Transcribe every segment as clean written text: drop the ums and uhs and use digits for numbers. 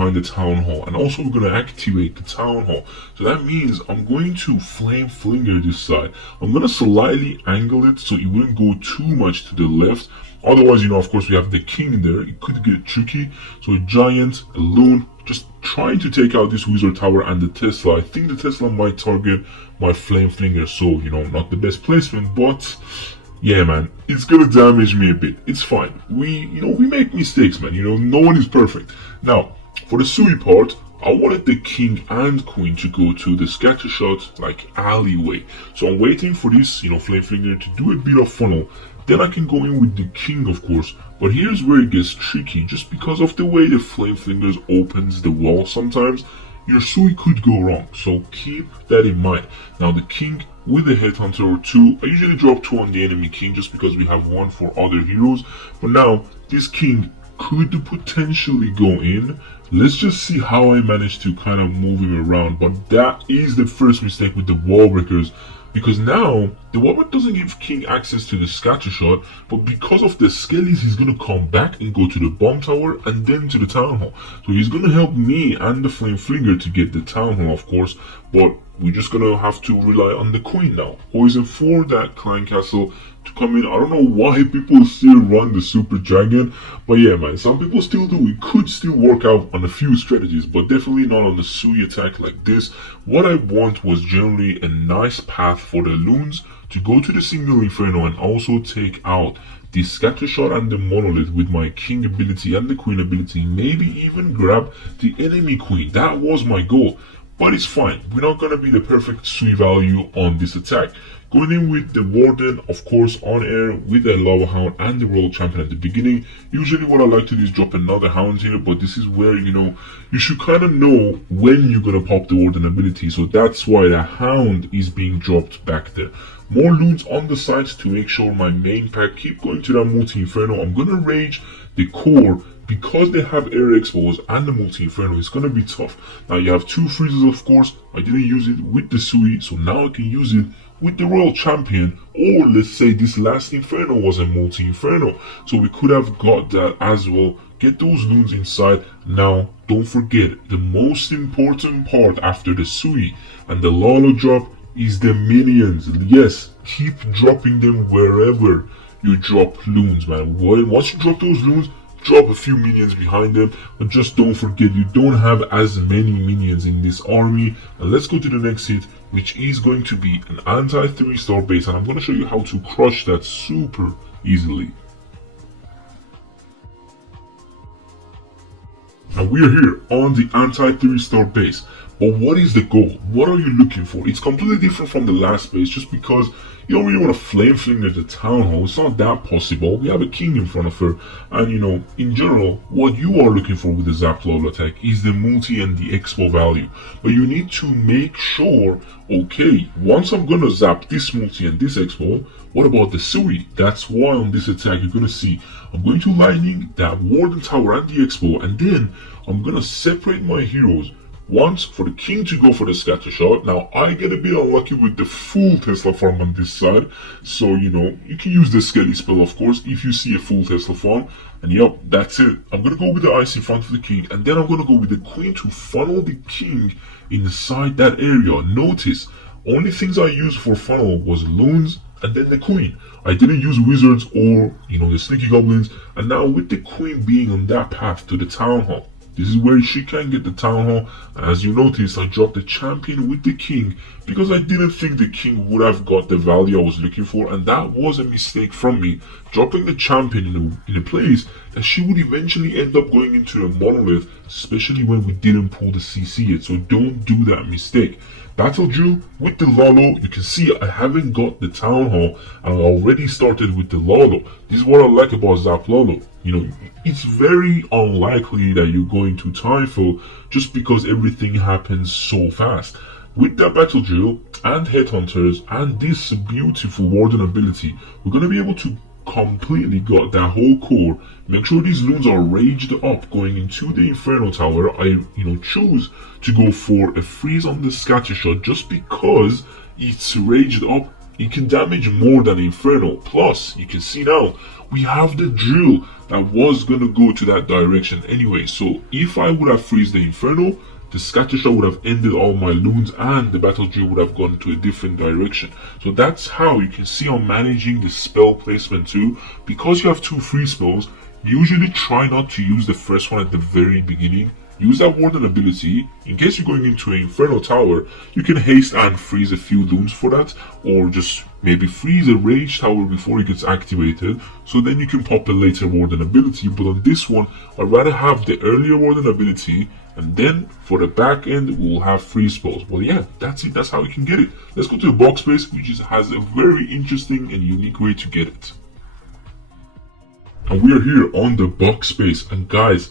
behind the town hall, and also we're going to activate the town hall. So that means I'm going to flame flinger this side. I'm going to slightly angle it so it wouldn't go too much to the left. Otherwise, of course we have the king there. It could get tricky. So a giant, a loon, just trying to take out this wizard tower and the Tesla. I think the Tesla might target my flame flinger, so not the best placement, but yeah, man, it's gonna damage me a bit. It's fine. We make mistakes, man. No one is perfect. Now, for the Sui part, I wanted the king and queen to go to the scattershot alleyway. So I'm waiting for this, flame flinger to do a bit of funnel. Then I can go in with the king, of course. But here's where it gets tricky, just because of the way the flame flingers opens the wall sometimes. Your Sui could go wrong, so keep that in mind. Now the king with a headhunter or two, I usually drop 2 on the enemy king just because we have 1 for other heroes. But now this king could potentially go in. Let's just see how I manage to kind of move him around. But that is the first mistake with the wall breakers, because now the wall breaker doesn't give king access to the scatter shot, but because of the skellies, he's going to come back and go to the bomb tower and then to the town hall. So he's going to help me and the flame flinger to get the town hall, of course, but we're just going to have to rely on the queen now. Poison for that clan castle to come in. I don't know why people still run the super dragon, but yeah, man, some people still do. It could still work out on a few strategies, but definitely not on the Sui attack like this. What I want was generally a nice path for the loons to go to the single inferno and also take out the scatter shot and the monolith with my king ability and the queen ability, maybe even grab the enemy queen. That was my goal, but it's fine. We're not going to be the perfect Sui value on this attack. Going in with the warden, of course, on air with the lava hound and the royal champion at the beginning. Usually what I like to do is drop another hound here, but this is where you should kind of know when you're going to pop the warden ability. So that's why the hound is being dropped back there. More loons on the sides to make sure my main pack keep going to that multi-inferno. I'm going to rage the core. Because they have air expos and the multi-inferno, it's going to be tough. Now you have 2 freezes, of course. I didn't use it with the Sui, so now I can use it with the royal champion. Or let's say this last inferno was a multi-inferno, so we could have got that as well. Get those loons inside. Now don't forget, the most important part after the Sui and the lalo drop is the minions. Yes, keep dropping them wherever you drop loons, man. Once you drop those loons, drop a few minions behind them, but just don't forget you don't have as many minions in this army. And let's go to the next hit, which is going to be an anti 3-star base, and I'm going to show you how to crush that super easily. And we are here on the anti 3-star base. But what is the goal? What are you looking for? It's completely different from the last base, just because you don't really want to flame flinger the town hall. It's not that possible. We have a king in front of her, and in general, what you are looking for with the zap level attack is the multi and the expo value. But you need to make sure, okay, once I'm gonna zap this multi and this expo, what about the Sui? That's why on this attack you're gonna see I'm going to lightning that warden tower and the expo, and then I'm gonna separate my heroes. Once for the king to go for the scatter shot. Now I get a bit unlucky with the full Tesla farm on this side, so you can use the skelly spell, of course, if you see a full Tesla farm. And yep, that's it. I'm gonna go with the ice in front of the king, and then I'm gonna go with the queen to funnel the king inside that area. Notice, only things I used for funnel was loons and then the queen. I didn't use wizards or the sneaky goblins. And now with the queen being on that path to the town hall, this is where she can get the town hall. As you notice, I dropped the champion with the king because I didn't think the king would have got the value I was looking for, and that was a mistake from me, dropping the champion in a place that she would eventually end up going into a monolith, especially when we didn't pull the CC yet. So don't do that mistake. Battle drill with the lalo. You can see I haven't got the town hall, and I already started with the lalo. This is what I like about Zap Lalo. It's very unlikely that you're going to Typho just because everything happens so fast. With that battle drill and headhunters and this beautiful warden ability, we're going to be able to completely got that whole core. Make sure these loons are raged up going into the inferno tower. I chose to go for a freeze on the scatter shot just because it's raged up it can damage more than Inferno. Plus, you can see now, we have the drill that was gonna go to that direction anyway. So if I would have freeze the Inferno, the scatter shot would have ended all my loons and the battle drill would have gone to a different direction. So that's how you can see I'm managing the spell placement too. Because you have 2 free spells, usually try not to use the first one at the very beginning. Use that warden ability. In case you're going into an Inferno tower, you can haste and freeze a few loons for that, or just maybe freeze a rage tower before it gets activated, so then you can pop the later warden ability. But on this one, I'd rather have the earlier warden ability, and then for the back end, we'll have free spells. Well, yeah, that's it. That's how you can get it. Let's go to the box space, which has a very interesting and unique way to get it. And we are here on the box space, and guys,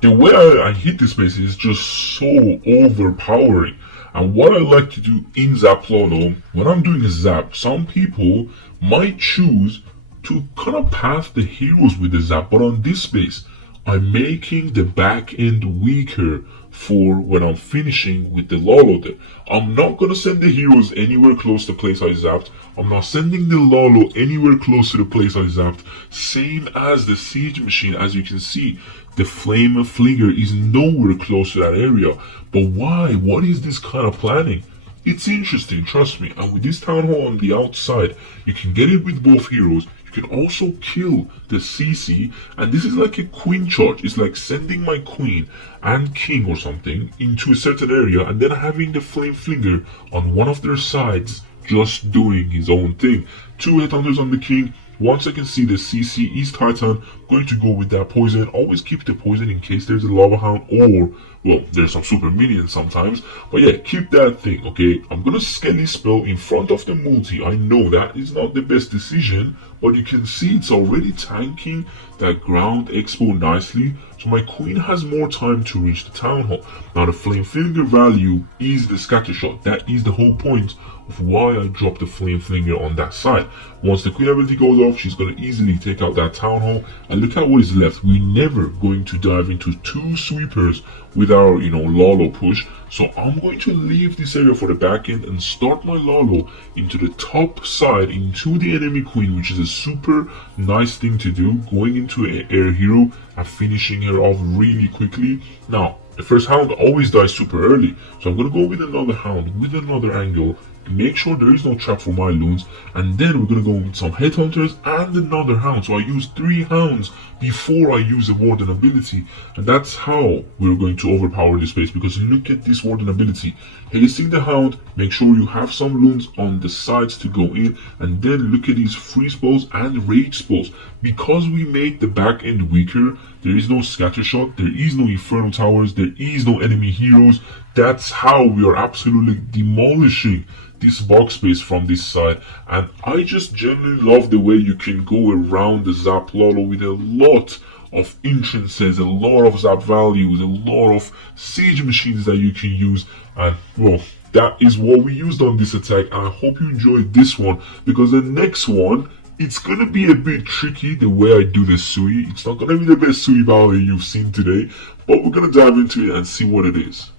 the way I hit this space is just so overpowering. And what I like to do in Zap Lalo, when I'm doing a zap, some people might choose to kind of path the heroes with the zap, but on this space, I'm making the back end weaker for when I'm finishing with the Lalo there. I'm not going to send the heroes anywhere close to the place I zapped. I'm not sending the Lalo anywhere close to the place I zapped. Same as the siege machine, as you can see. The flame flinger is nowhere close to that area. But why? What is this kind of planning? It's interesting, trust me. And with this town hall on the outside, you can get it with both heroes. You can also kill the CC, and this is like a queen charge. It's like sending my queen and king or something into a certain area and then having the flame flinger on one of their sides just doing his own thing. 2 headhunters on the king. Once I can see the CC East Titan, going to go with that poison. Always keep the poison in case there's a lava hound or, well, there's some super minions sometimes. But yeah, keep that thing, okay? I'm gonna Skelly spell in front of the multi. I know that is not the best decision, but you can see it's already tanking that ground expo nicely. So my queen has more time to reach the town hall. Now the flame flinger value is the scatter shot. That is the whole point of why I dropped the flame flinger on that side. Once the queen ability goes off, she's going to easily take out that town hall. And look at what is left. We're never going to dive into 2 sweepers with our, Lalo push. So I'm going to leave this area for the back end and start my Lalo into the top side, into the enemy queen, which is a super nice thing to do, going into an air hero and finishing her off really quickly. Now, the first hound always dies super early, so I'm going to go with another hound with another angle, make sure there is no trap for my loons, and then we're going to go with some headhunters and another hound. So I use 3 hounds before I use a warden ability, and that's how we're going to overpower this space, because look at this warden ability. Hasting the hound, make sure you have some loons on the sides to go in, and then look at these free spells and rage spells. Because we made the back end weaker, there is no scatter shot, there is no infernal towers, there is no enemy heroes. That's how we are absolutely demolishing this box space from this side. And I just generally love the way you can go around the Zap Lalo with a lot of entrances, a lot of Zap values, a lot of siege machines that you can use. And well, that is what we used on this attack, and I hope you enjoyed this one, because the next one, it's gonna be a bit tricky the way I do the Sui. It's not gonna be the best Sui value you've seen today, but we're gonna dive into it and see what it is.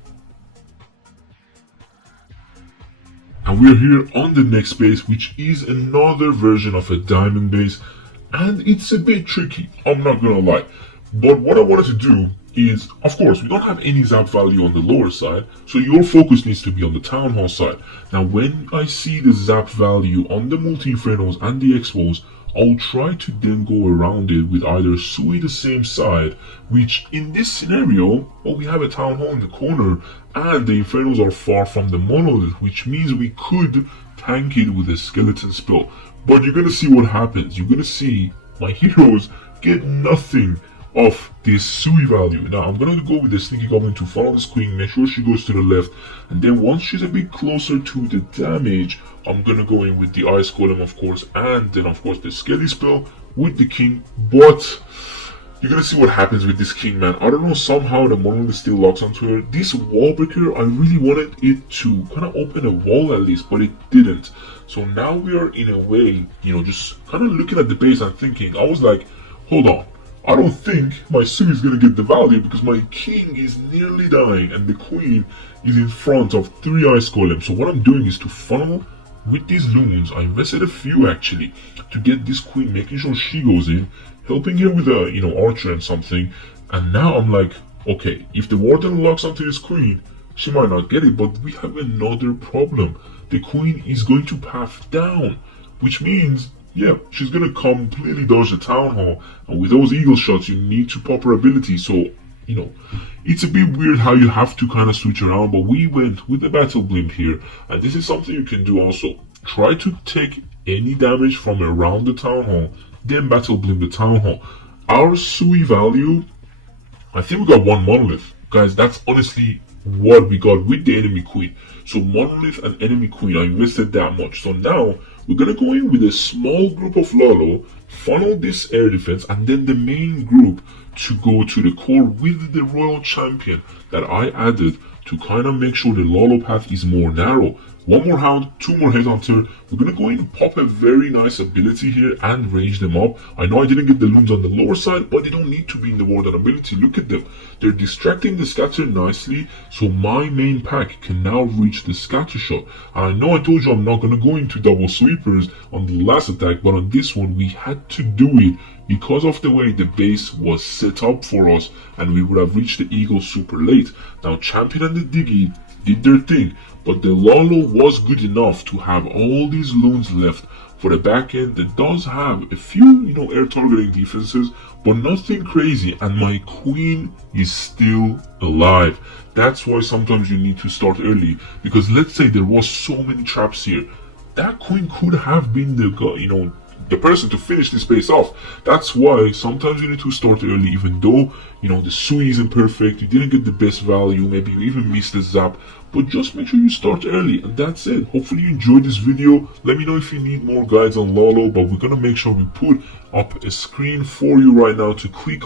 And we're here on the next base, which is another version of a diamond base, and it's a bit tricky, I'm not gonna lie. But what I wanted to do is, of course, we don't have any zap value on the lower side, so your focus needs to be on the town hall side. Now when I see the zap value on the multi-infernos and the expos, I'll try to then go around it with either Sui the same side, which in this scenario, well, we have a town hall in the corner and the infernos are far from the monolith, which means we could tank it with a skeleton spell. But you're gonna see what happens. You're gonna see my heroes get nothing of this Sui value. Now I'm gonna go with the sneaky goblin to follow this queen, make sure she goes to the left, and then once she's a bit closer to the damage, I'm gonna go in with the ice golem, of course, and then of course the skelly spell with the king. But you're gonna see what happens with this king, man. I don't know, somehow the monolith still locks onto her. This wall breaker, I really wanted it to kind of open a wall at least, but it didn't. So now we are in a way, just kind of looking at the base and thinking, I was like, hold on, I don't think my Sui is going to get the value because my king is nearly dying and the queen is in front of 3 ice golems. So what I'm doing is to funnel with these loons, I invested a few actually to get this queen, making sure she goes in, helping her with a archer and something. And now I'm like, okay, if the warden locks onto this queen, she might not get it, but we have another problem. The queen is going to path down, which means, yeah, she's gonna completely dodge the town hall. And with those eagle shots, you need to pop her ability. So, it's a bit weird how you have to kind of switch around, but we went with the battle blimp here, and this is something you can do also. Try to take any damage from around the town hall, then battle blimp the town hall. Our Sui value, I think we got one monolith. Guys, that's honestly what we got with the enemy queen. So monolith and enemy queen, I invested that much. So now we're gonna go in with a small group of Lalo, funnel this air defense, and then the main group to go to the core with the royal champion that I added to kind of make sure the Lalo path is more narrow. One more hound, two more headhunter. We're gonna go in and pop a very nice ability here and range them up. I know I didn't get the loons on the lower side, but they don't need to be in the warden ability. Look at them. They're distracting the scatter nicely, so my main pack can now reach the scatter shot. And I know I told you I'm not gonna go into double sweepers on the last attack, but on this one we had to do it because of the way the base was set up for us, and we would have reached the eagle super late. Now Champion and the Diggy did their thing, but the Lalo was good enough to have all these loons left for the back end that does have a few, air targeting defenses, but nothing crazy, and my queen is still alive. That's why sometimes you need to start early, because let's say there was so many traps here, that queen could have been the person to finish this base off. That's why sometimes you need to start early, even though the Sui isn't perfect, you didn't get the best value, maybe you even missed the zap, but just make sure you start early. And that's it. Hopefully you enjoyed this video. Let me know if you need more guides on Lalo, but we're gonna make sure we put up a screen for you right now to click